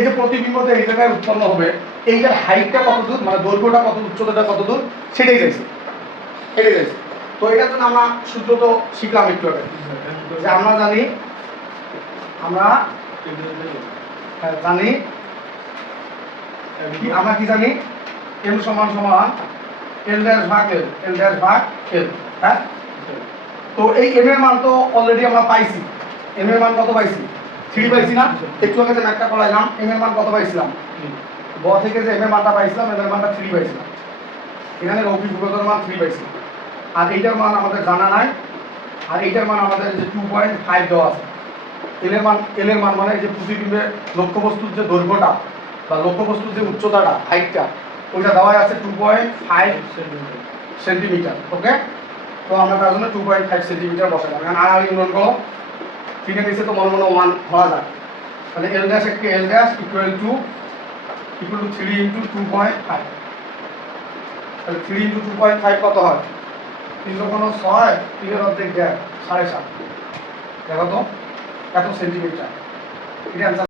এই যে প্রতিবিম্বটা এই জায়গায় উৎপন্ন হবে, এইটার হাইটটা কত দূর, মানে দৈর্ঘ্যটা কত, উচ্চতাটা কত দূর, সেটাই চাইছে, এটাই চাইছে। তো এটার জন্য আমরা সূত্র তো শিখলাম একটু আগে, যে আমরা জানি আমরা কি জানি, m সমান সমান l ড্যাশ ভাগ l, l ড্যাশ ভাগ l। হ্যাঁ, তো এই m এর মান তো অলরেডি আমরা পাইছি। m এর মান কত পাইছি? 3 পাইছি না? একটু আগে যে ম্যাথটা করাইলাম, m এর মান কত পাইছিলাম? গ থেকে যে m এর মানটা পাইছিলাম, m এর মানটা 3 পাইছিলাম। এখানে রৈখিক বিভেদর মান 3 পাইছিলাম। আর এইটার মান আমাদের জানা নাই, আর এইটার মান আমাদের যে 2.5 দেওয়া আছে। l এর মান মানে এই যে প্রতিবিম্বের লক্ষ্যবস্তুর যে দৈর্ঘ্যটা বা লক্ষ্যবস্তুর যে উচ্চতাটা, হাইটটা, ওইটা দেওয়া আছে 2.5 সেন্টিমিটার। ওকে, তো আমরা তার জন্য 2.5 সেন্টিমিটার বসালাম। এখন আর ইউনিয়ন করো, 3 এর নিচে তো মনে মনে 1 হওয়া যায়, তাহলে l ড্যাশ একটি l dash equal to 3 into 2.5। তাহলে 3 ইন্টু 2.5 কত হয়? 3 কোনো 6, 3 এর অর্ধেক দেয় 7.5। দেখো তো এত সেন্টিমিটার, এটা